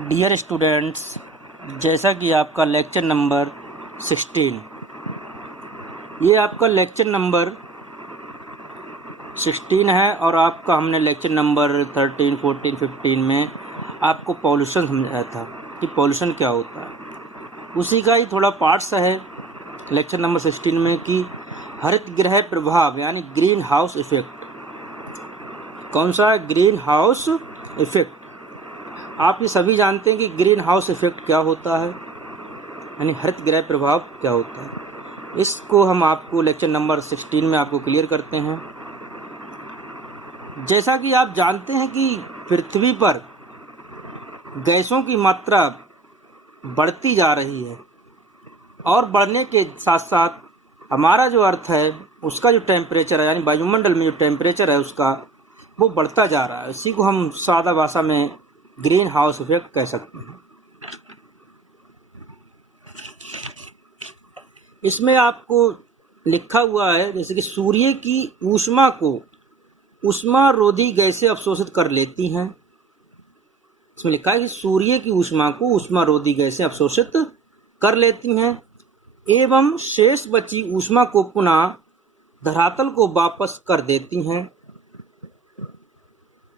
Dear students, जैसा कि आपका लेक्चर नंबर 16, ये आपका लेक्चर नंबर 16 है और आपका हमने लेक्चर नंबर 13, 14, 15 में आपको पॉल्यूशन समझाया था कि पॉल्यूशन क्या होता है। उसी का ही थोड़ा पार्ट्स है लेक्चर नंबर 16 में कि हरित गृह प्रभाव यानी ग्रीन हाउस इफेक्ट। कौन सा? Green house effect. आप ये सभी जानते हैं कि ग्रीन हाउस इफेक्ट क्या होता है, यानी हरित गृह प्रभाव क्या होता है। इसको हम आपको लेक्चर नंबर 16 में आपको क्लियर करते हैं। जैसा कि आप जानते हैं कि पृथ्वी पर गैसों की मात्रा बढ़ती जा रही है और बढ़ने के साथ साथ हमारा जो अर्थ है उसका जो टेम्परेचर है, यानी वायुमंडल में जो टेम्परेचर है उसका वो बढ़ता जा रहा है। इसी को हम सादा भाषा में ग्रीन हाउस इफेक्ट कह सकते हैं। इसमें आपको लिखा हुआ है जैसे कि सूर्य की ऊष्मा को ऊष्मारोधी गैसें अवशोषित कर लेती हैं। इसमें लिखा है कि सूर्य की ऊष्मा को ऊष्मारोधी गैसें अवशोषित कर लेती हैं एवं शेष बची ऊष्मा को पुनः धरातल को वापस कर देती हैं।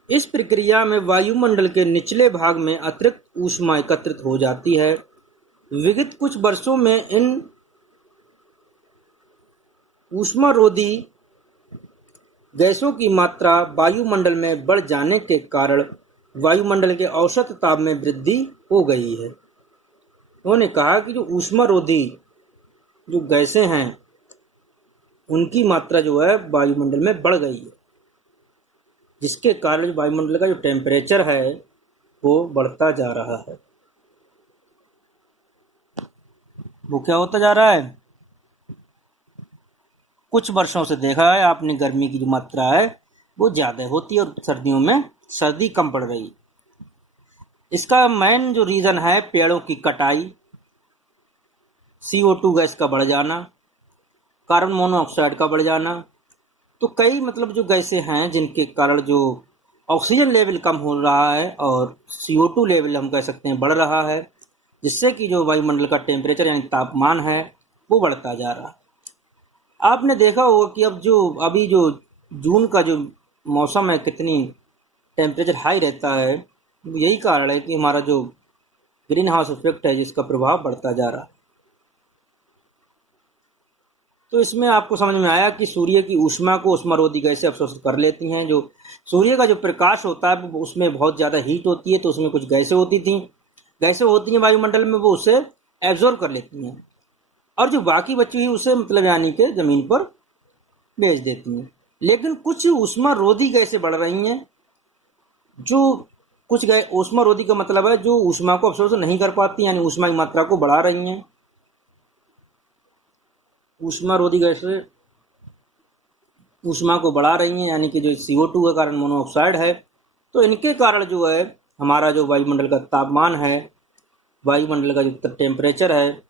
इस प्रक्रिया में वायुमंडल के निचले भाग में अतिरिक्त ऊष्मा एकत्रित हो जाती है। विगत कुछ वर्षों में इन ऊष्मारोधी गैसों की मात्रा वायुमंडल में बढ़ जाने के कारण वायुमंडल के औसत ताप में वृद्धि हो गई है। उन्होंने कहा कि जो ऊष्मारोधी जो गैसें हैं उनकी मात्रा जो है वायुमंडल में बढ़ गई है, जिसके कारण वायुमंडल का जो टेम्परेचर है वो बढ़ता जा रहा है। वो क्या होता जा रहा है? कुछ वर्षों से देखा है आपने, गर्मी की जो मात्रा है वो ज़्यादा होती है और सर्दियों में सर्दी कम पड़ रही है। इसका मेन जो रीज़न है पेड़ों की कटाई, CO2 गैस का बढ़ जाना, कार्बन मोनोऑक्साइड का बढ़ जाना। तो कई जो गैसें हैं जिनके कारण जो ऑक्सीजन लेवल कम हो रहा है और CO2 लेवल हम कह सकते हैं बढ़ रहा है, जिससे कि जो वायुमंडल का टेम्परेचर यानी तापमान है वो बढ़ता जा रहा है। आपने देखा होगा कि अभी जो जून का जो मौसम है कितनी टेम्परेचर हाई रहता है। यही कारण है कि हमारा जो ग्रीन हाउस इफेक्ट है जिसका प्रभाव बढ़ता जा रहा है। तो इसमें आपको समझ में आया कि सूर्य की ऊष्मा को ऊष्मारोधी गैसें अवशोषित कर लेती हैं। जो सूर्य का जो प्रकाश होता है उसमें बहुत ज़्यादा हीट होती है, तो उसमें कुछ गैसें होती हैं वायुमंडल में, वो उसे एब्जॉर्ब कर लेती हैं और जो बाकी बची हुई उसे यानी कि ज़मीन पर भेज देती हैं। लेकिन कुछ ऊष्मारोधी गैसें बढ़ रही हैं, जो कुछ ऊष्मारोधी का मतलब है जो ऊष्मा को अवशोषित नहीं कर पाती, यानी ऊष्मा की मात्रा को बढ़ा रही हैं। ऊष्मारोधी गैसें ऊष्मा को बढ़ा रही हैं, यानी कि जो CO2 का कार्बन मोनोऑक्साइड है। तो इनके कारण जो है हमारा जो वायुमंडल का तापमान है, वायुमंडल का जो टेम्परेचर है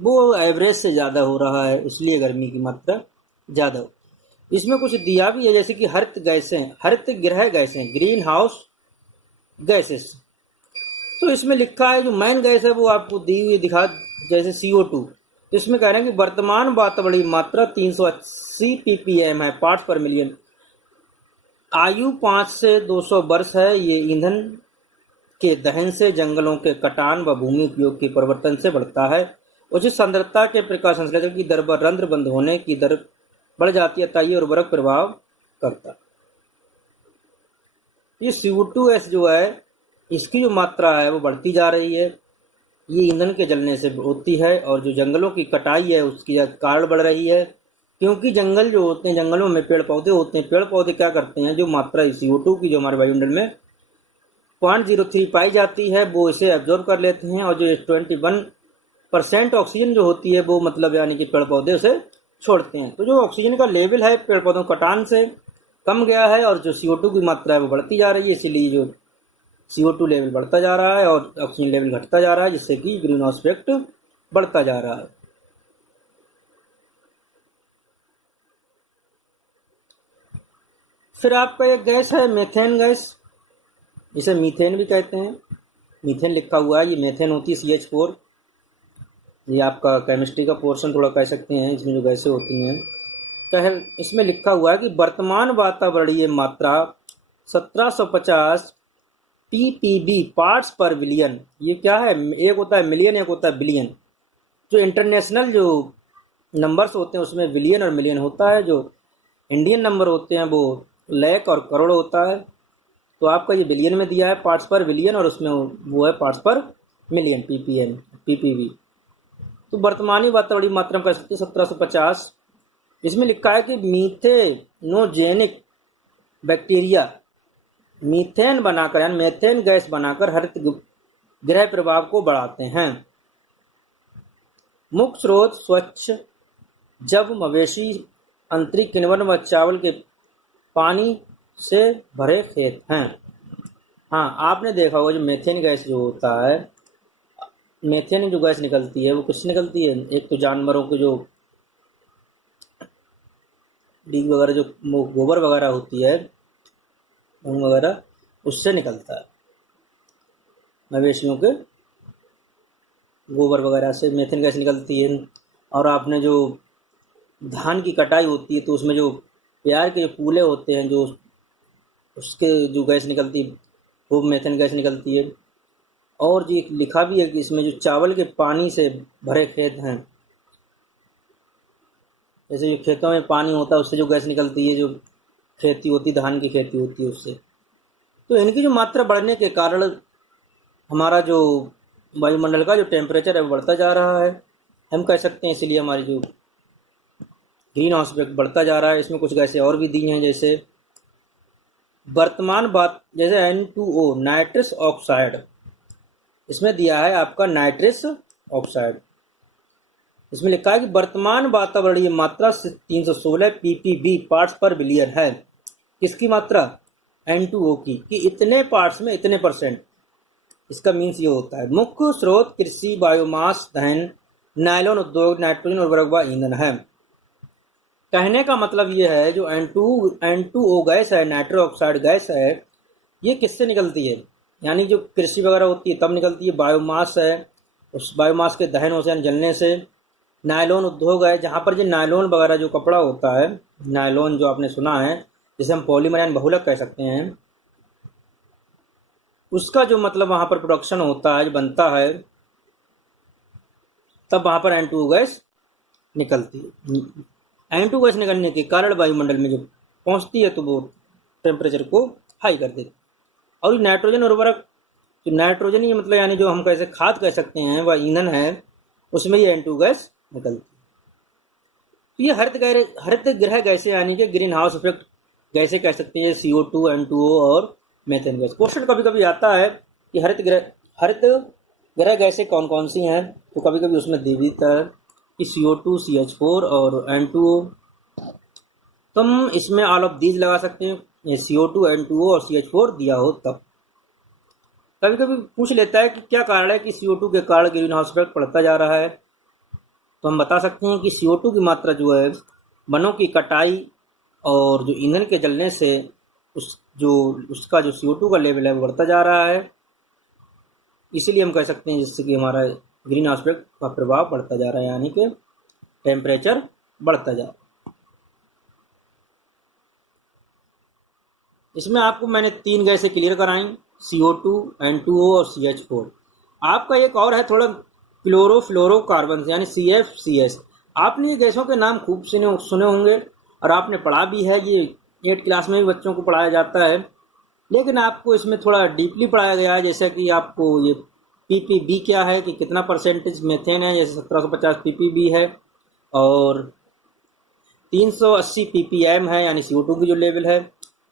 वो एवरेज से ज़्यादा हो रहा है, इसलिए गर्मी की मात्रा ज़्यादा हो। इसमें कुछ दिया भी है जैसे कि हरित गृह गैसें, ग्रीन हाउस गैसेस। तो इसमें लिखा है जो मेन गैस है वो आपको दी हुई दिखा, जैसे CO2। तो इसमें कह रहे हैं कि वर्तमान वातावरणीय मात्रा 380 ppm है, पार्ट्स पर मिलियन। आयु 5 से 200 वर्ष है। ये ईंधन के दहन से, जंगलों के कटान व भूमि उपयोग के परिवर्तन से बढ़ता है। उचित सांद्रता के प्रकाश संश्लेषण की दर पर रंध्र बंद होने की दर बढ़ जाती है, तय और उर्वरक प्रभाव करता। ये CO2 जो है इसकी जो मात्रा है वो बढ़ती जा रही है। ये ईंधन के जलने से होती है और जो जंगलों की कटाई है उसकी कारण बढ़ रही है, क्योंकि जंगल जो होते हैं, जंगलों में पेड़ पौधे होते हैं। पेड़ पौधे क्या करते हैं, जो मात्रा CO2 की जो हमारे वायुमंडल में 0.03 पाई जाती है वो इसे एब्जॉर्ब कर लेते हैं और जो 21% ऑक्सीजन जो होती है वो यानी कि पेड़ पौधे उसे छोड़ते हैं। तो जो ऑक्सीजन का लेवल है पेड़ पौधों कटान से कम गया है और जो CO2 की मात्रा है वो बढ़ती जा रही है, इसीलिए जो CO2 लेवल बढ़ता जा रहा है और ऑक्सीजन लेवल घटता जा रहा है, जिससे कि ग्रीन हाउस इफेक्ट बढ़ता जा रहा है। फिर आपका एक गैस है मीथेन गैस, इसे मीथेन भी कहते हैं। मीथेन लिखा हुआ है, ये मीथेन होती है CH4। ये आपका केमिस्ट्री का पोर्शन थोड़ा कह सकते हैं, इसमें जो गैसें होती हैं। कह इसमें लिखा हुआ है कि वर्तमान वातावरणीय मात्रा 1750 ppb पार्ट्स पर बिलियन। ये क्या है, एक होता है मिलियन, एक होता है बिलियन। जो इंटरनेशनल जो नंबर्स होते हैं उसमें बिलियन और मिलियन होता है, जो इंडियन नंबर होते हैं वो लाख और करोड़ होता है। तो आपका ये बिलियन में दिया है पार्ट्स पर बिलियन, और उसमें वो है पार्ट्स पर मिलियन, ppb। तो वर्तमानी वातावरणीय मात्रा कर सकते 1750। इसमें लिखा है कि मीथेनोजेनिक बैक्टीरिया मीथेन बनाकर यानी मेथेन गैस बनाकर हरित गृह प्रभाव को बढ़ाते हैं। मुख्य स्रोत स्वच्छ जब मवेशी आंतरिक किण्वन व चावल के पानी से भरे खेत हैं। हाँ, आपने देखा होगा जो मेथेन गैस जो होता है, मेथेन जो गैस निकलती है वो किससे निकलती है? एक तो जानवरों के जो डीग वगैरह, जो गोबर वगैरह होती है वगैरह, उससे निकलता है। मवेशियों के गोबर वगैरह से मेथेन गैस निकलती है। और आपने जो धान की कटाई होती है तो उसमें जो प्याज के जो फूले होते हैं, जो उसके जो गैस निकलती है वो मेथेन गैस निकलती है। और जी लिखा भी है कि इसमें जो चावल के पानी से भरे खेत हैं, जैसे जो खेतों में पानी होता है उससे जो गैस निकलती है, जो खेती होती है धान की खेती होती है उससे। तो इनकी जो मात्रा बढ़ने के कारण हमारा जो वायुमंडल का जो टेम्परेचर है वो बढ़ता जा रहा है, हम कह सकते हैं। इसलिए हमारी जो ग्रीन हाउस इफेक्ट बढ़ता जा रहा है। इसमें कुछ गैसें और भी दी हैं, जैसे वर्तमान बात जैसे N2O नाइट्रस ऑक्साइड, इसमें दिया है आपका नाइट्रस ऑक्साइड। इसमें लिखा है कि वर्तमान वातावरणीय मात्रा 316 ppb पार्ट्स पर बिलियन है। किसकी मात्रा? N2O की, कि इतने पार्ट्स में इतने %। इसका मीन्स ये होता है। मुख्य स्रोत कृषि, बायोमास दहन, नायलॉन उद्योग, नाइट्रोजन उर्वरक व ईंधन है। कहने का मतलब ये है जो N2O गैस है, नाइट्रस ऑक्साइड गैस है, ये किससे निकलती है? यानी जो कृषि वगैरह होती है तब निकलती है। बायोमास है, उस बायोमास के दहन से जलने से। नायलॉन उद्योग है, जहाँ पर जो नायलॉन वगैरह जो कपड़ा होता है, नायलॉन जो आपने सुना है, जिसे हम पॉलीमर यानी बहुलक कह सकते हैं, उसका जो मतलब वहाँ पर प्रोडक्शन होता है, बनता है, तब वहाँ पर N2O गैस निकलती है। N2O गैस निकलने के कारण वायुमंडल में जो पहुँचती है तो वो टेम्परेचर को हाई कर देती है। और नाइट्रोजन उर्वरक, जो नाइट्रोजन ये मतलब यानी जो हम कैसे खाद कह सकते हैं वह ईंधन है, उसमें ये N2O गैस निकलती है। तो ये हरित गृह गैसें यानी कि ग्रीन हाउस इफेक्ट गैसें कह सकते हैं, CO2, N2O और मेथेन गैस। क्वेश्चन कभी कभी आता है कि हरित गृह गैसें कौन कौन सी हैं, तो कभी कभी उसमें दी भी है कि CO2, CH4 और N2O। तो हम इसमें ऑल ऑफ दीज लगा सकते हैं, ये CO2, N2O और CH4 दिया हो तब। कभी कभी पूछ लेता है कि क्या कारण है कि CO2 के कारण ग्रीन हाउस इफेक्ट बढ़ता जा रहा है। तो हम बता सकते हैं कि CO2 की मात्रा जो है वनों की कटाई और जो ईंधन के जलने से उसका जो CO2 का लेवल है वो बढ़ता जा रहा है। इसीलिए हम कह सकते हैं जिससे कि हमारा ग्रीन हाउस इफेक्ट का प्रभाव बढ़ता जा रहा है, यानी कि टेम्परेचर बढ़ता जा रहा है। इसमें आपको मैंने 3 गैसें क्लियर कराई, CO2, N2O और CH4। आपका एक और है थोड़ा क्लोरोफ्लोरोकार्बन यानी CFCS। आपने ये गैसों के नाम खूब सुने होंगे और आपने पढ़ा भी है, ये 8th क्लास में भी बच्चों को पढ़ाया जाता है, लेकिन आपको इसमें थोड़ा डीपली पढ़ाया गया है। जैसे कि आपको ये ppb क्या है, कि कितना % मेथेन है, जैसे 1750 ppb है, और 380 ppm है यानी CO2 की जो लेवल है,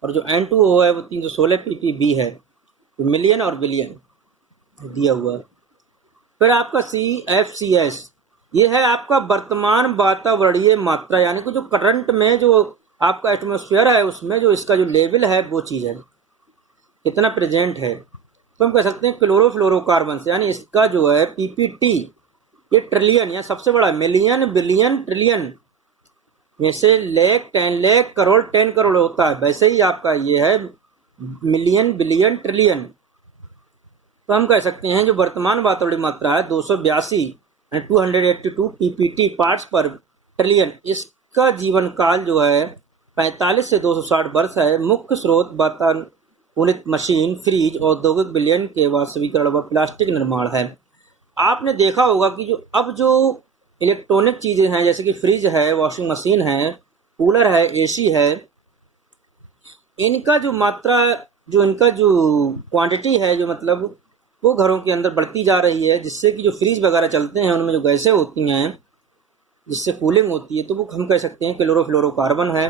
और जो N2O है वो 316 ppb है। तो मिलियन और बिलियन दिया हुआ है। फिर आपका CFCS, ये है आपका वर्तमान वातावरणीय मात्रा, यानी कि जो करंट में जो आपका एटमॉस्फेयर है उसमें जो इसका जो लेवल है वो चीज़ है, कितना प्रेजेंट है। तो हम कह सकते हैं क्लोरोफ्लोरोकार्बन यानी इसका जो है PPT, ये ट्रिलियन या सबसे बड़ा, मिलियन, बिलियन, ट्रिलियन, जैसे लाख, 10 लाख, करोड़, 10 करोड़ होता है, वैसे ही आपका ये है मिलियन, बिलियन, ट्रिलियन। तो हम कह सकते हैं जो वर्तमान वातावरणीय मात्रा है 282 282 पीपीटी पार्ट्स पर ट्रिलियन, इसका जीवन काल जो है 45 से 260 वर्ष है। मुख्य स्रोत वातानुकूलित मशीन, फ्रिज, औद्योगिक विलयन के वास्तविकरण व प्लास्टिक निर्माण है। आपने देखा होगा कि जो इलेक्ट्रॉनिक चीज़ें हैं जैसे कि फ्रिज है, वॉशिंग मशीन है, कूलर है, एसी है, इनका जो मात्रा, जो इनका जो क्वांटिटी है, जो मतलब वो घरों के अंदर बढ़ती जा रही है, जिससे कि जो फ्रिज वगैरह चलते हैं उनमें जो गैसें होती हैं जिससे कूलिंग होती है, तो वो हम कह सकते हैं क्लोरोफ्लोरोकार्बन है।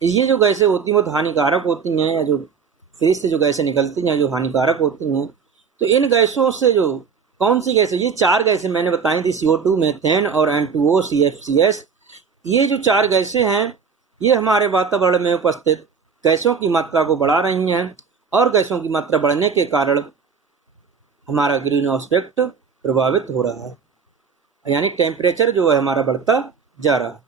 ये जो गैसें होती हैं वो तो हानिकारक होती हैं, या जो फ्रिज से जो गैसें निकलती हैं जो हानिकारक होती हैं। तो इन गैसों से जो कौन सी गैसें, ये 4 गैसें मैंने बताई थी, CO2, मीथेन और N2O, CFCS। ये जो 4 गैसें हैं ये हमारे वातावरण में उपस्थित गैसों की मात्रा को बढ़ा रही हैं, और गैसों की मात्रा बढ़ने के कारण हमारा ग्रीन हाउस इफेक्ट प्रभावित हो रहा है, यानी टेम्परेचर जो है हमारा बढ़ता जा रहा है।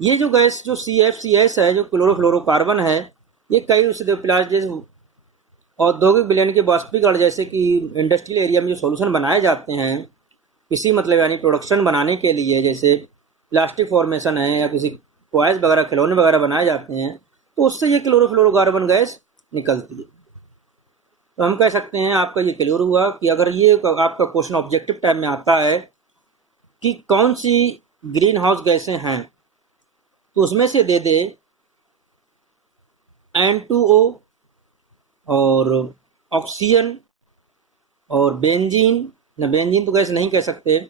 ये जो गैस जो CFCS है, जो क्लोरोफ्लोरोकार्बन है, ये कई औषधीय प्लास्टिक, औद्योगिक विलयन के वाष्पीकरण जैसे कि इंडस्ट्रियल एरिया में जो सॉल्यूशन बनाए जाते हैं किसी मतलब यानी प्रोडक्शन बनाने के लिए, जैसे प्लास्टिक फॉर्मेशन है या किसी टॉयज वगैरह, खिलौने वगैरह बनाए जाते हैं, तो उससे ये क्लोरोफ्लोरोकार्बन गैस निकलती है। तो हम कह सकते हैं आपका ये क्लियर हुआ कि अगर ये आपका क्वेश्चन ऑब्जेक्टिव टाइप में आता है कि कौन सी ग्रीन हाउस गैसें हैं, तो उसमें से दे दे N2O और ऑक्सीजन और बेंजीन, न बेंजीन तो गैस नहीं कह सकते,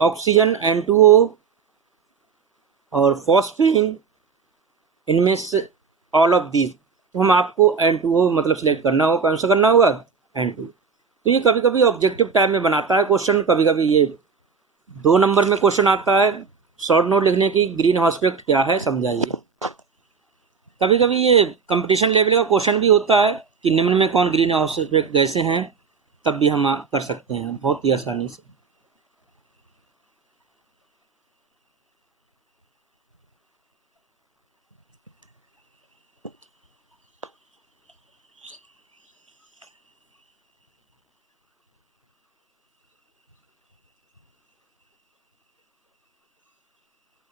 ऑक्सीजन, N2O और फॉस्फीन, इनमें से ऑल ऑफ दीज, तो हम आपको N2O मतलब सिलेक्ट करना होगा। कौन सा करना होगा? N2। तो ये कभी कभी ऑब्जेक्टिव टाइप में बनाता है क्वेश्चन, कभी कभी ये 2 नंबर में क्वेश्चन आता है शॉर्ट नोट लिखने की, ग्रीन हाउस इफेक्ट क्या है समझाइए। कभी कभी ये कंपटीशन लेवल का क्वेश्चन भी होता है कि निम्न में कौन ग्रीन हाउस इफेक्ट गैसें हैं, तब भी हम कर सकते हैं बहुत ही आसानी से।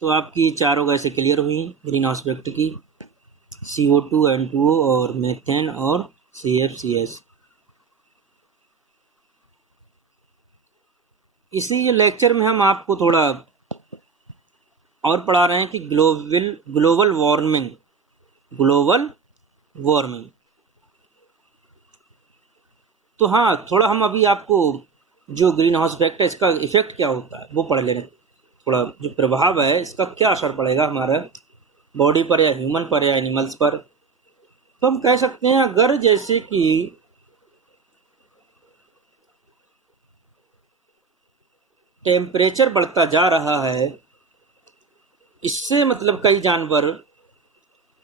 तो आपकी चारों गैसें क्लियर हुई ग्रीन हाउस इफेक्ट की, CO2, N2O और मीथेन और CFCS। इसी लेक्चर में हम आपको थोड़ा और पढ़ा रहे हैं कि ग्लोबल वार्मिंग। तो हाँ, थोड़ा हम अभी आपको जो ग्रीन हाउस इफेक्ट है इसका इफेक्ट क्या होता है वो पढ़ लेना, थोड़ा जो प्रभाव है इसका क्या असर पड़ेगा हमारा बॉडी पर या ह्यूमन पर या एनिमल्स पर। तो हम कह सकते हैं अगर जैसे कि टेम्परेचर बढ़ता जा रहा है, इससे मतलब कई जानवर,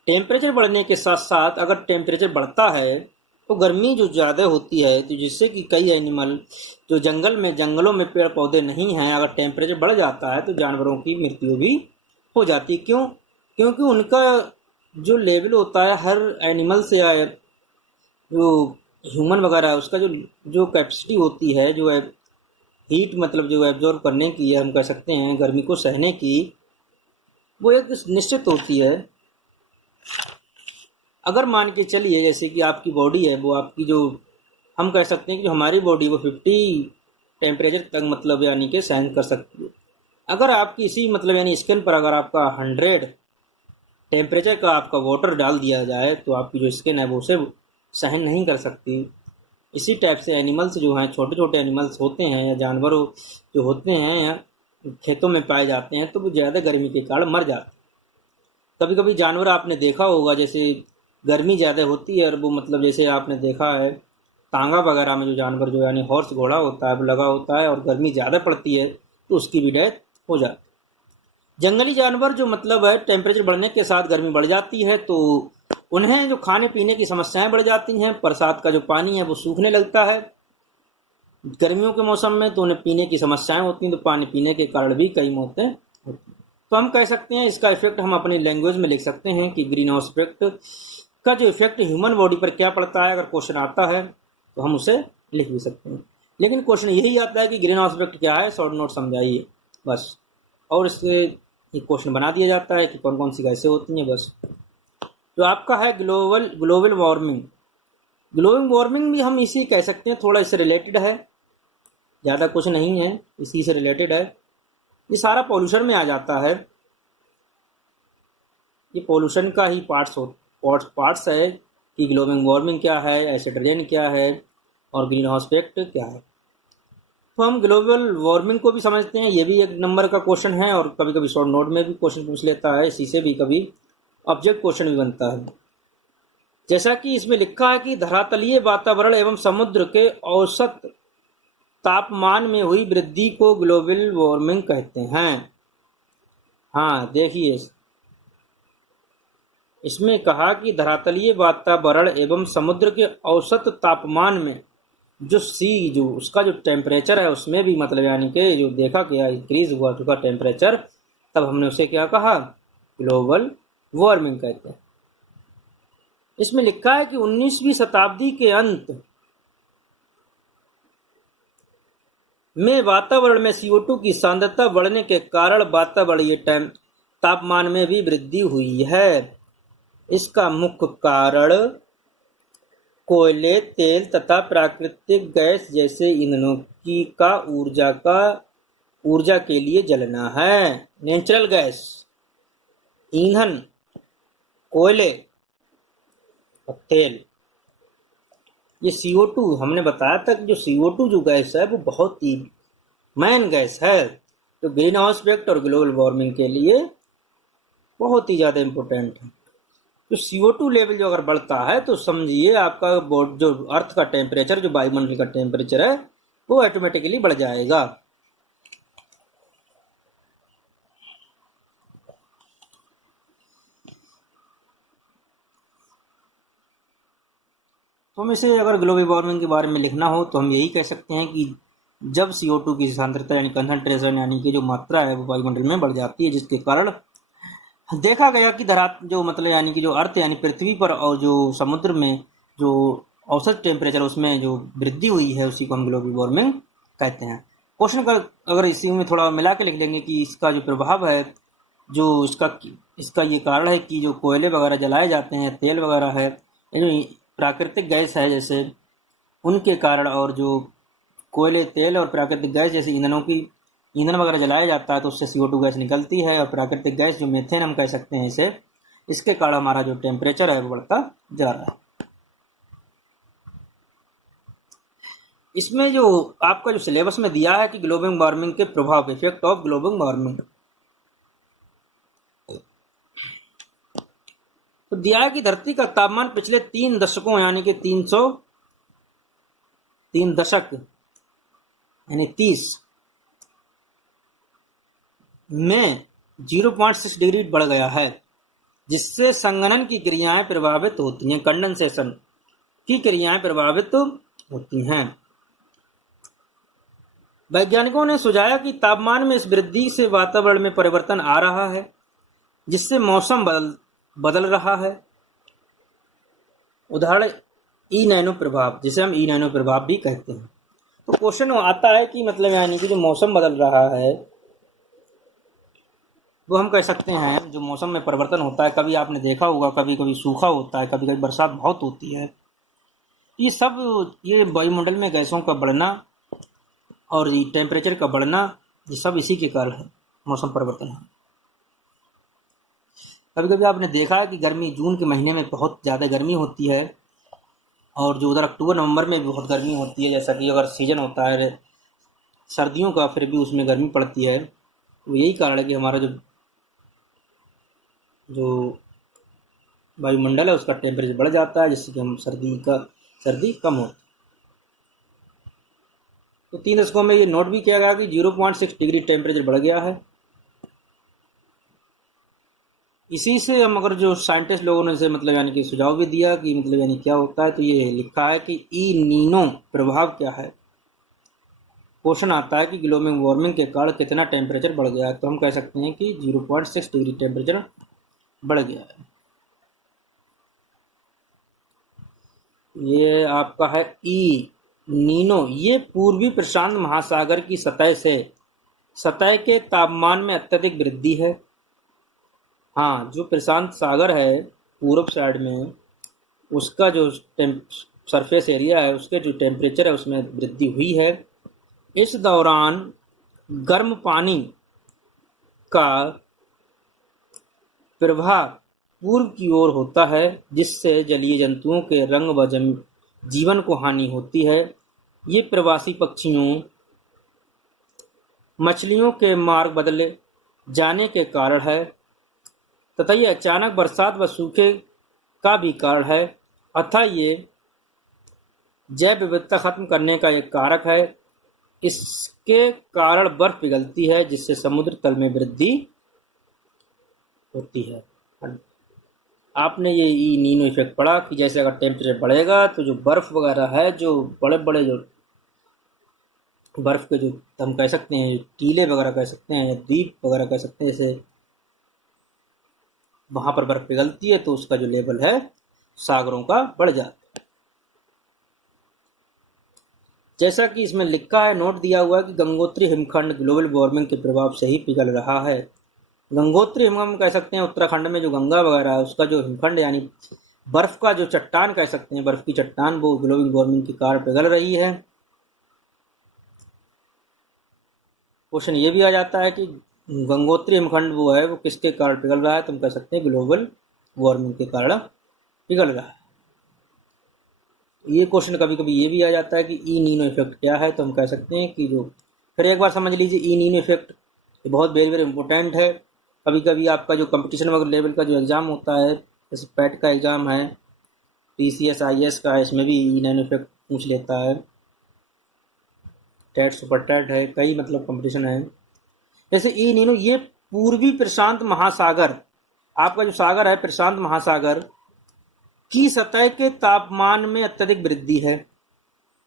टेम्परेचर बढ़ने के साथ साथ अगर टेम्परेचर बढ़ता है तो गर्मी जो ज़्यादा होती है, तो जिससे कि कई एनिमल जो जंगलों में पेड़ पौधे नहीं हैं, अगर टेम्परेचर बढ़ जाता है तो जानवरों की मृत्यु भी हो जाती है। क्यों? क्योंकि उनका जो लेवल होता है हर एनिमल से या जो ह्यूमन वगैरह, उसका जो कैपेसिटी होती है, जो है हीट मतलब जो एब्जॉर्व करने की, हम कह सकते हैं गर्मी को सहने की, वो एक निश्चित होती है। अगर मान के चलिए जैसे कि आपकी बॉडी है, वो आपकी जो हम कह सकते हैं कि जो हमारी बॉडी वो 50 टेम्परेचर तक मतलब यानी कि सहन कर सकती है। अगर आपकी इसी मतलब यानी स्किन पर अगर आपका 100 टेम्परेचर का आपका वाटर डाल दिया जाए तो आपकी जो स्किन है वो उसे सहन नहीं कर सकती। इसी टाइप से एनिमल्स जो हैं, छोटे छोटे एनिमल्स होते हैं या जानवर जो होते हैं या खेतों में पाए जाते हैं, तो वो ज़्यादा गर्मी के कारण मर जाते हैं। कभी कभी जानवर आपने देखा होगा, जैसे गर्मी ज़्यादा होती है और वो मतलब जैसे आपने देखा है तांगा वगैरह में जो जानवर जो यानी हॉर्स घोड़ा होता है वो लगा होता है और गर्मी ज़्यादा पड़ती है तो उसकी भी डेथ हो जाती है। जंगली जानवर जो मतलब है टेम्परेचर बढ़ने के साथ गर्मी बढ़ जाती है तो उन्हें जो खाने पीने की समस्याएं बढ़ जाती हैं, बरसात का जो पानी है वो सूखने लगता है गर्मियों के मौसम में, तो उन्हें पीने की समस्याएं होती हैं, तो पानी पीने के कारण भी कई मौतें होती हैं। तो हम कह सकते हैं इसका इफेक्ट हम अपनी लैंग्वेज में लिख सकते हैं कि ग्रीन हाउस इफेक्ट का जो इफेक्ट ह्यूमन बॉडी पर क्या पड़ता है, अगर क्वेश्चन आता है तो हम उसे लिख भी सकते हैं। लेकिन क्वेश्चन यही आता है कि ग्रीन हाउस इफेक्ट क्या है, शॉर्ट नोट समझाइए बस, और इससे एक क्वेश्चन बना दिया जाता है कि कौन कौन सी गैसें होती हैं बस। जो आपका है ग्लोबल वार्मिंग, ग्लोबल वार्मिंग भी हम इसी कह सकते हैं, थोड़ा इससे रिलेटेड है, ज़्यादा कुछ नहीं है, इसी से रिलेटेड है। ये सारा पॉल्यूशन में आ जाता है, ये पॉल्यूशन का ही पार्ट्स है कि ग्लोबल वार्मिंग क्या है, एसिड रेन क्या है और ग्रीन हाउस इफेक्ट क्या है। तो हम ग्लोबल वार्मिंग को भी समझते हैं, ये भी एक नंबर का क्वेश्चन है, और कभी कभी शॉर्ट नोट में भी क्वेश्चन पूछ लेता है, इसी से भी कभी ऑब्जेक्ट क्वेश्चन भी बनता है। जैसा कि इसमें लिखा है कि धरातलीय वातावरण एवं समुद्र के औसत तापमान में हुई वृद्धि को ग्लोबल वार्मिंग कहते हैं। हाँ देखिए, इसमें कहा कि धरातलीय वातावरण एवं समुद्र के औसत तापमान में जो उसका जो टेम्परेचर है उसमें भी मतलब यानी कि जो देखा गया इंक्रीज हुआ उसका टेम्परेचर, तब हमने उसे क्या कहा, ग्लोबल वार्मिंग कहते हैं। इसमें लिखा है कि 19वीं शताब्दी के अंत में वातावरण में CO2 की सांद्रता बढ़ने के कारण वातावरणीय तापमान में भी वृद्धि हुई है। इसका मुख्य कारण कोयले, तेल तथा प्राकृतिक गैस जैसे ईंधनों की का ऊर्जा के लिए जलना है। नेचुरल गैस, ईंधन, कोयले और तेल, ये CO2 हमने बताया था कि जो CO2 जो गैस है वो बहुत ही मेन गैस है, तो ग्रीन हाउस इफेक्ट और ग्लोबल वार्मिंग के लिए बहुत ही ज़्यादा इम्पोर्टेंट है। तो CO2 लेवल जो अगर बढ़ता है तो समझिए आपका जो अर्थ का टेम्परेचर, जो वायुमंडल का टेम्परेचर है वो ऑटोमेटिकली बढ़ जाएगा। तो हम इसे अगर ग्लोबल वार्मिंग के बारे में लिखना हो तो हम यही कह सकते हैं कि जब CO2 की सांद्रता यानी कंसंट्रेशन यानी कि जो मात्रा है वो वायुमंडल में बढ़ जाती है, जिसके कारण देखा गया कि जो मतलब यानी कि जो अर्थ यानी पृथ्वी पर और जो समुद्र में जो औसत टेम्परेचर उसमें जो वृद्धि हुई है उसी को हम ग्लोबल वार्मिंग कहते हैं। क्वेश्चन का अगर इसी में थोड़ा मिला के लिख लेंगे कि इसका जो प्रभाव है, जो इसका ये कारण है कि जो कोयले वगैरह जलाए जाते हैं, तेल वगैरह है, ये जो प्राकृतिक गैस है जैसे उनके कारण, और जो कोयले, तेल और प्राकृतिक गैस जैसे ईंधन वगैरह जलाया जाता है तो उससे CO2 गैस निकलती है, और प्राकृतिक गैस जो मीथेन हम कह सकते हैं इसे, इसके कारण हमारा जो टेम्परेचर है वो बढ़ता जा रहा है। इसमें जो आपका जो सिलेबस में दिया है कि ग्लोबल वार्मिंग के प्रभाव, इफेक्ट ऑफ ग्लोबल वार्मिंग, तो दिया है कि धरती का तापमान पिछले 3 दशकों यानी कि 3 दशक यानी 30 में 0.6 डिग्री बढ़ गया है, जिससे संघनन की क्रियाएं प्रभावित होती हैं, कंडेंसेशन की क्रियाएं प्रभावित होती हैं। वैज्ञानिकों ने सुझाया कि तापमान में इस वृद्धि से वातावरण में परिवर्तन आ रहा है, जिससे मौसम बदल रहा है। उदाहरण ई नैनो प्रभाव, जिसे हम ई नैनो प्रभाव भी कहते हैं। तो क्वेश्चन आता है कि मतलब यानी कि जो मौसम बदल रहा है वो हम कह सकते हैं जो मौसम में परिवर्तन होता है, कभी आपने देखा होगा कभी कभी सूखा होता है, कभी कभी बरसात बहुत होती है, ये सब ये वायुमंडल में गैसों का बढ़ना और ये टेम्परेचर का बढ़ना, ये सब इसी के कारण है, मौसम परिवर्तन है। कभी कभी आपने देखा है कि जून के महीने में बहुत ज़्यादा गर्मी होती है, और जो उधर अक्टूबर नवंबर में भी बहुत गर्मी होती है, जैसा कि अगर सीजन होता है सर्दियों का फिर भी उसमें गर्मी पड़ती है। तो यही कारण है कि हमारा जो वायुमंडल है उसका टेम्परेचर बढ़ जाता है, जिससे कि हम सर्दी कम होती है। तो 3 दशकों में ये नोट भी किया गया कि 0.6 डिग्री टेम्परेचर बढ़ गया है। इसी से हम अगर जो साइंटिस्ट लोगों ने इसे मतलब यानी कि सुझाव भी दिया कि मतलब यानी क्या होता है, तो ये लिखा है कि ई नीनो प्रभाव क्या है। क्वेश्चन आता है कि ग्लोबल वार्मिंग के कारण कितना टेम्परेचर बढ़ गया है, तो हम कह सकते हैं कि 0.6 डिग्री टेम्परेचर बढ़ गया है। ये आपका है ई नीनो ये पूर्वी प्रशांत महासागर की सतह के तापमान में अत्यधिक वृद्धि है। हाँ, जो प्रशांत सागर है पूर्व साइड में, उसका जो सरफेस एरिया है, उसके जो टेम्परेचर है उसमें वृद्धि हुई है। इस दौरान गर्म पानी का प्रवाह पूर्व की ओर होता है, जिससे जलीय जंतुओं के रंग व जीवन को हानि होती है। ये प्रवासी पक्षियों, मछलियों के मार्ग बदले जाने के कारण है तथा ये अचानक बरसात व सूखे का भी कारण है, अतः ये जैव विविधता खत्म करने का एक कारक है। इसके कारण बर्फ पिघलती है, जिससे समुद्र तल में वृद्धि होती है। आपने ये ई नीनो इफेक्ट पढ़ा कि जैसे अगर टेम्परेचर बढ़ेगा तो जो बर्फ वगैरह है, जो बड़े बड़े जो बर्फ के जो हम कह सकते हैं टीले वगैरह कह सकते हैं या द्वीप वगैरह कह सकते हैं, जैसे वहां पर बर्फ पिघलती है तो उसका जो लेवल है सागरों का बढ़ जाता है। जैसा कि इसमें लिखा है, नोट दिया हुआ है कि गंगोत्री हिमखंड ग्लोबल वार्मिंग के प्रभाव से ही पिघल रहा है। गंगोत्री हिमखंड कह सकते हैं उत्तराखंड में जो गंगा वगैरह है उसका जो हिमखंड यानी बर्फ का जो चट्टान कह सकते हैं, बर्फ की चट्टान, वो ग्लोबल वार्मिंग के कारण पिघल रही है। क्वेश्चन ये भी आ जाता है कि गंगोत्री हिमखंड वो है वो किसके कारण पिघल रहा है, तो हम कह सकते हैं ग्लोबल वार्मिंग के कारण पिघल रहा है। ये क्वेश्चन कभी कभी ये भी आ जाता है कि ई नीनो इफेक्ट क्या है, तो हम कह सकते हैं कि जो, फिर एक बार समझ लीजिए ई नीनो इफेक्ट ये बहुत वेरी वेरी इंपॉर्टेंट है। कभी कभी आपका जो कंपटीशन वगैरह लेवल का जो एग्ज़ाम होता है, जैसे पैट का एग्ज़ाम है, TCS IAS का है, इसमें भी ई नीनो इफेक्ट पूछ लेता है। टेट सुपर टेट है, कई मतलब कंपटीशन है। जैसे ई नीनो ये पूर्वी प्रशांत महासागर, आपका जो सागर है प्रशांत महासागर की सतह के तापमान में अत्यधिक वृद्धि है,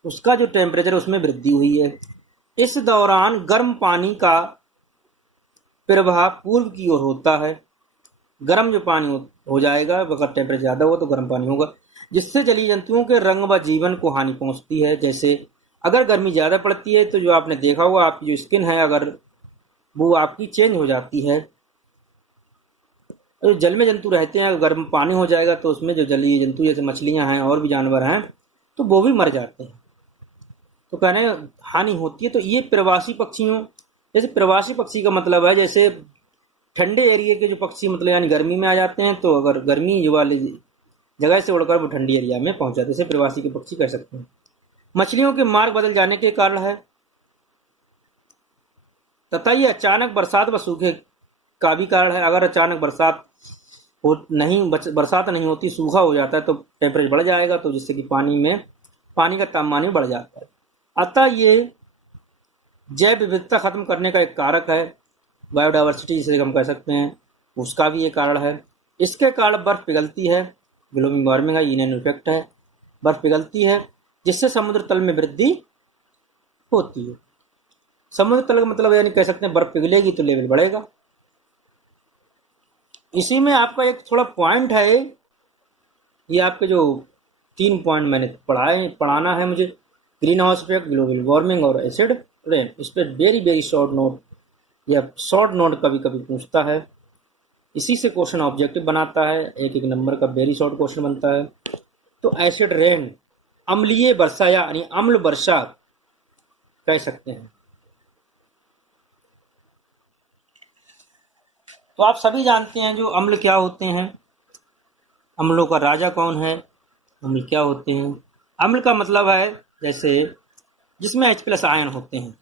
उसका जो टेम्परेचर उसमें वृद्धि हुई है। इस दौरान गर्म पानी का प्रवाह पूर्व की ओर होता है। गर्म जो पानी हो जाएगा, अगर टेम्परेचर ज़्यादा हो तो गर्म पानी होगा, जिससे जलीय जंतुओं के रंग व जीवन को हानि पहुंचती है। जैसे अगर गर्मी ज़्यादा पड़ती है तो जो आपने देखा होगा आपकी जो स्किन है अगर वो आपकी चेंज हो जाती है। तो जल में जंतु रहते हैं, अगर गर्म पानी हो जाएगा तो उसमें जो जलीय जंतु जैसे मछलियां हैं और भी जानवर हैं तो वो भी मर जाते हैं, तो कहने हानि होती है। तो ये प्रवासी पक्षियों, जैसे प्रवासी पक्षी का मतलब है जैसे ठंडे एरिया के जो पक्षी मतलब यानी गर्मी में आ जाते हैं, तो अगर गर्मी वाली जगह से उड़कर वो ठंडी एरिया में पहुंच जाते हैं, जैसे प्रवासी के पक्षी कह सकते हैं। मछलियों के मार्ग बदल जाने के कारण है तथा ये अचानक बरसात व सूखे का भी कारण है। अगर अचानक बरसात नहीं होती, सूखा हो जाता है तो टेम्परेचर बढ़ जाएगा, तो जिससे कि पानी का तापमान भी बढ़ जाता है। अतः ये जैव विविधता खत्म करने का एक कारक है। बायोडाइवर्सिटी जिसे हम कह सकते हैं, उसका भी एक कारण है। इसके कारण बर्फ पिघलती है, ग्लोबल वार्मिंग का ईनियन इफेक्ट है। बर्फ पिघलती है जिससे समुद्र तल में वृद्धि होती है। समुद्र तल का मतलब यानी कह सकते हैं बर्फ पिघलेगी तो लेवल बढ़ेगा। इसी में आपका एक थोड़ा पॉइंट है, ये आपके जो 3 पॉइंट मैंने पढ़ाना है मुझे, green house effect, global warming और एसिड रेन। इस पर वेरी वेरी शॉर्ट नोट या शॉर्ट नोट कभी कभी पूछता है, इसी से क्वेश्चन ऑब्जेक्टिव बनाता है, एक एक नंबर का वेरी शॉर्ट क्वेश्चन बनता है। तो एसिड रेन अम्लीय वर्षा यानी अम्ल वर्षा कह सकते हैं। तो आप सभी जानते हैं जो अम्ल क्या होते हैं, अम्लों का राजा कौन है, अम्ल क्या होते हैं। अम्ल का मतलब है जैसे जिसमें H+ आयन होते हैं,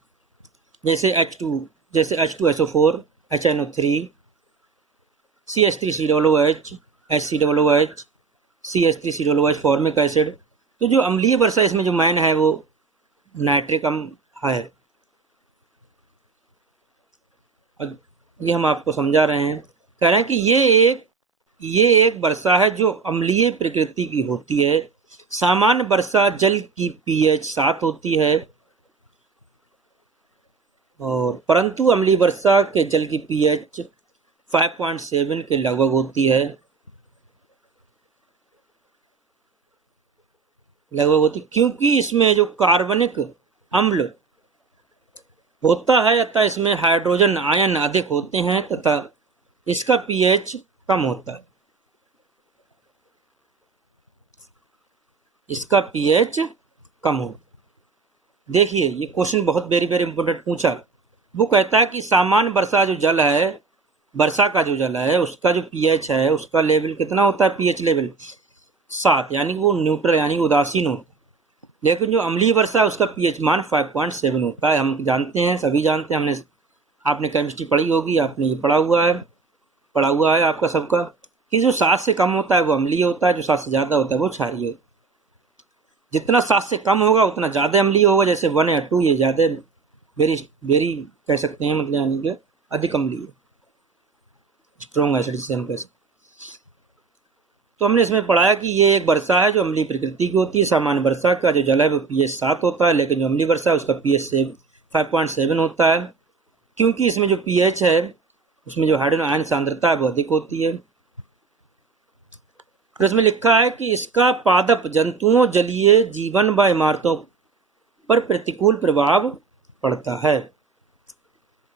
जैसे H2SO4, HNO3, CH3COOH, HCOOH, CH3COOH, formic acid. तो जो अम्लीय वर्षा इसमें जो मैन है वो नाइट्रिक अम्ल है। ये हम आपको समझा रहे हैं, कह रहे हैं कि ये एक वर्षा है जो अम्लीय प्रकृति की होती है। सामान्य वर्षा जल की pH 7 होती है, और परंतु अम्लीय वर्षा के जल की pH 5.7 के लगभग होती है। लगभग होती, क्योंकि इसमें जो कार्बनिक अम्ल होता है अतः इसमें हाइड्रोजन आयन अधिक होते हैं तथा इसका पीएच कम होता है। इसका पीएच कम हो। देखिए ये क्वेश्चन बहुत वेरी वेरी इंपॉर्टेंट पूछा। वो कहता है कि सामान्य वर्षा जो जल है, वर्षा का जो जल है उसका जो पीएच है उसका लेवल कितना होता है, पीएच लेवल 7, यानी वो न्यूट्रल यानी उदासीन होता है। लेकिन जो अम्लीय वर्षा है उसका पीएच मान 5.7 होता है। हम जानते हैं, सभी जानते हैं, हमने आपने केमिस्ट्री पढ़ी होगी, आपने ये पढ़ा हुआ है आपका सबका, कि जो 7 से कम होता है वो अम्लीय होता है, जो 7 से ज़्यादा होता है वो क्षारीय होता है। जितना 7 से कम होगा उतना ज़्यादा अम्लीय होगा, जैसे 1 या 2 ये ज़्यादा वेरी वेरी कह सकते हैं, मतलब यानी कि अधिक अम्लीय, स्ट्रॉन्ग एसिड जिसे हम कह सकते हैं। तो हमने इसमें पढ़ाया कि ये एक वर्षा है जो अम्लीय प्रकृति की होती है। सामान्य वर्षा का जो जल है वो पीएच 7 होता है, लेकिन जो अम्लीय वर्षा है उसका पीएच 5.7 होता है, क्योंकि इसमें जो पीएच है उसमें जो हाइड्रोजन आयन सांद्रता है वो अधिक होती है। तो इसमें लिखा है कि इसका पादप जंतुओं, जलीय जीवन व इमारतों पर प्रतिकूल प्रभाव पड़ता है।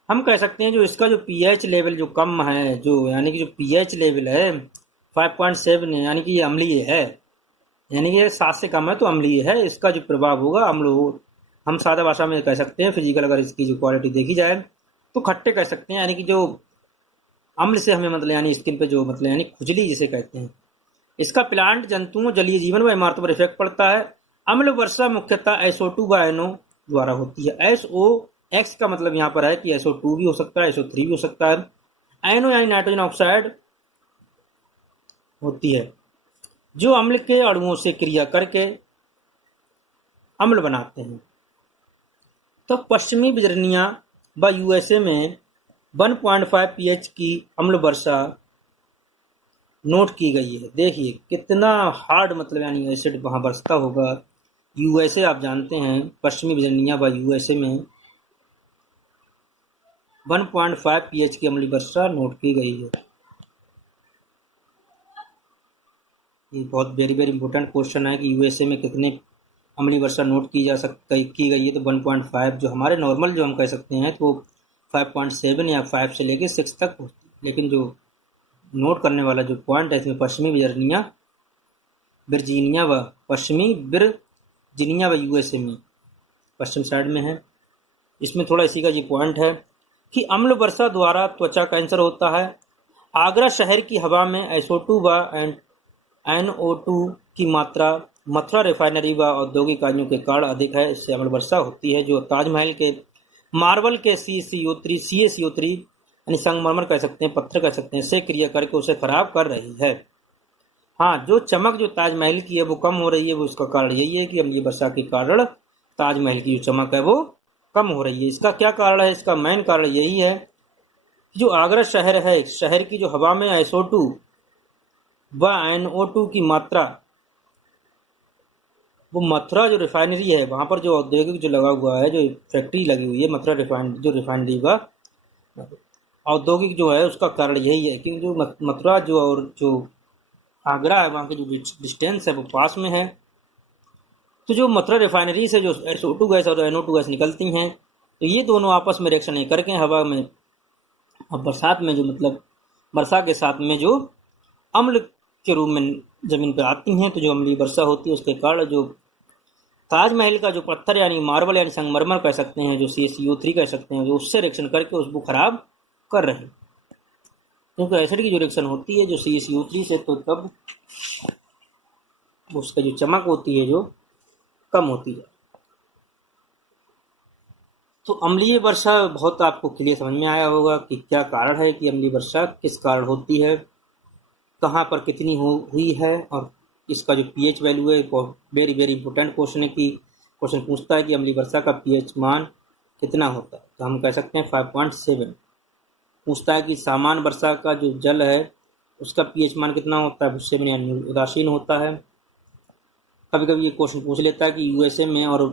हम कह सकते हैं जो इसका जो पीएच लेवल जो कम है, जो यानी कि जो पीएच लेवल है 5.7 यानी कि ये अम्लीय है, यानी कि 7 से कम है तो अम्लीय है। इसका जो प्रभाव होगा हम सादा भाषा में कह सकते हैं, फिजिकल अगर इसकी जो क्वालिटी देखी जाए तो खट्टे कह सकते हैं, यानी कि जो अम्ल से हमें मतलब यानी स्किन पे जो मतलब यानी खुजली जिसे कहते हैं। इसका प्लांट जंतुओं, जलीय जीवन व इमारतों पर इफेक्ट पड़ता है। अम्ल वर्षा मुख्यतः SO2 व NO द्वारा होती है। SOX का मतलब यहाँ पर है कि SO2 भी हो सकता है, SO3 भी हो सकता है। NO यानी नाइट्रोजन ऑक्साइड होती है, जो अम्ल के अणुओं से क्रिया करके अम्ल बनाते हैं। तो पश्चिमी वर्जीनिया व USA में 1.5 pH की अम्ल वर्षा नोट की गई है। देखिए कितना हार्ड मतलब यानी एसिड वहाँ बरसता होगा। USA आप जानते हैं, पश्चिमी वर्जीनिया व USA में 1.5 pH की अम्लीय वर्षा नोट की गई है। ये बहुत वेरी वेरी इंपॉर्टेंट क्वेश्चन है कि USA में कितने अम्लीय वर्षा नोट की गई है। तो 1.5 जो हमारे नॉर्मल जो हम कह सकते हैं तो 5.7 या 5 से लेकर 6 तक होती है, लेकिन जो नोट करने वाला जो पॉइंट है इसमें पश्चिमी वर्जीनिया व USA में पश्चिम साइड में है। इसमें थोड़ा इसी का ये पॉइंट है कि अम्ल वर्षा द्वारा त्वचा कैंसर होता है। आगरा शहर की हवा में SO2 व NO2 की मात्रा मथुरा रिफाइनरी व औद्योगिक कार्यों के कारण अधिक है, इससे अम्ल वर्षा होती है। जो ताजमहल के मार्बल के CaCO3 यानी संगमरमर कह सकते हैं, पत्थर कह सकते हैं, से क्रिया करके उसे खराब कर रही है। हाँ, जो चमक जो ताजमहल की है वो कम हो रही है, वो उसका कारण यही है कि अम्लीय वर्षा के कारण ताजमहल की जो चमक है वो कम हो रही है। इसका क्या कारण है? इसका मेन कारण यही है कि जो आगरा शहर है, शहर की जो हवा में SO2 व NO2 की मात्रा, वो मथुरा जो रिफाइनरी है वहाँ पर जो औद्योगिक जो लगा हुआ है, जो फैक्ट्री लगी हुई है मथुरा रिफाइनरी व औद्योगिक जो है उसका कारण यही है कि जो मथुरा जो और जो आगरा है वहाँ की जो डिस्टेंस है वो पास में है। तो जो मथुरा रिफाइनरी से जो SO2 गैस और NO2 गैस निकलती हैं तो ये दोनों आपस में रिएक्शन नहीं करके हवा में और बरसात में जो मतलब वर्षा के साथ में जो अम्ल के रूप में ज़मीन पर आती हैं, तो जो अम्लीय वर्षा होती है उसके कारण जो ताजमहल का जो पत्थर यानी मार्बल यानी संगमरमर कह सकते हैं, जो CaCO3 कह सकते हैं, जो उससे रिएक्शन करके उसको खराब कर रहे हैं। क्योंकि एसिड की जो रिएक्शन होती है जो CaCO3 से, तो तब उसका जो चमक होती है जो कम होती है। तो अम्लीय वर्षा बहुत आपको क्लियर समझ में आया होगा कि क्या कारण है कि अम्लीय वर्षा किस कारण होती है, कहाँ पर कितनी हुई है, और इसका जो pH वैल्यू है वेरी वेरी इंपॉर्टेंट क्वेश्चन है कि क्वेश्चन पूछता है कि अम्लीय वर्षा का pH मान कितना होता है। तो हम कह सकते हैं 5.7। पूछता है कि सामान्य वर्षा का जो जल है उसका pH मान कितना होता है, 7 यानी उदासीन होता है। कभी कभी ये क्वेश्चन पूछ लेता है कि USA में और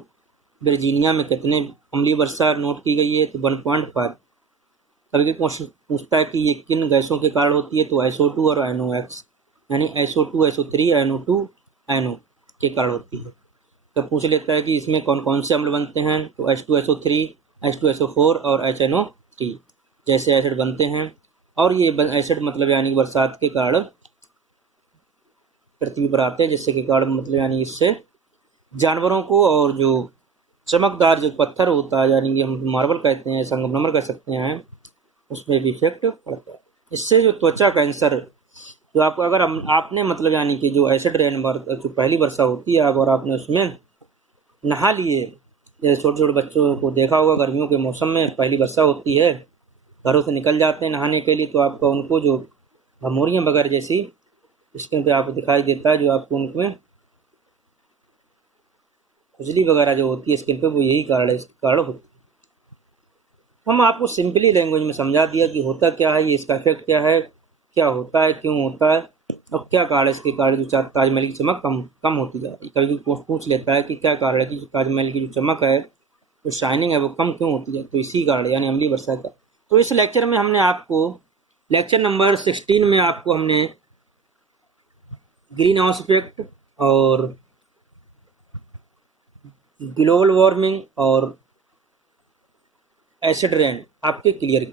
वर्जीनिया में कितने अम्लीय वर्षा नोट की गई है, तो 1.5। कभी कभी क्वेश्चन पूछता है कि ये किन गैसों के कारण होती है, तो SO2 और NOx यानी SO2 SO3 NO2 NO के कारण होती है। तो पूछ लेता है कि इसमें कौन कौन से अम्ल बनते हैं, तो H2SO3, H2SO4 और HNO3 जैसे एसिड बनते हैं। और ये एसिड मतलब यानी कि बरसात के कारण पृथ्वी पर आते हैं, जिससे के कारण मतलब यानी इससे जानवरों को और जो चमकदार जो पत्थर होता है यानी कि हम मार्बल कहते हैं, संगमरमर कह सकते हैं, उसमें भी इफेक्ट पड़ता है। इससे जो त्वचा कैंसर जो आपको अगर आपने मतलब यानी कि जो एसिड रेन जो पहली वर्षा होती है और आपने उसमें नहा लिए, जैसे छोटे छोटे बच्चों को देखा होगा गर्मियों के मौसम में पहली वर्षा होती है, घरों से निकल जाते हैं नहाने के लिए, तो आपका उनको जो घमौरियाँ वगैरह जैसी स्किन पे आपको दिखाई देता है, जो आपको उनमें खुजली वगैरह जो होती है स्किन पे, वो यही कारण है, इसके कारण होती है। हम आपको सिंपली लैंग्वेज में समझा दिया कि होता क्या है, ये इसका इफेक्ट क्या है, क्या होता है, क्यों होता है और क्या कारण है इसके कारण जो ताजमहल की चमक कम कम होती जा रही है। कभी पूछ लेता है कि क्या कारण है कि जो ताजमहल की जो चमक है, जो शाइनिंग है, वो कम क्यों होती है, तो इसी कारण यानी अम्लीय वर्षा का। तो इस लेक्चर में हमने आपको लेक्चर नंबर 16 में आपको हमने ग्रीन हाउस इफेक्ट और ग्लोबल वार्मिंग और एसिड रेन आपके क्लियर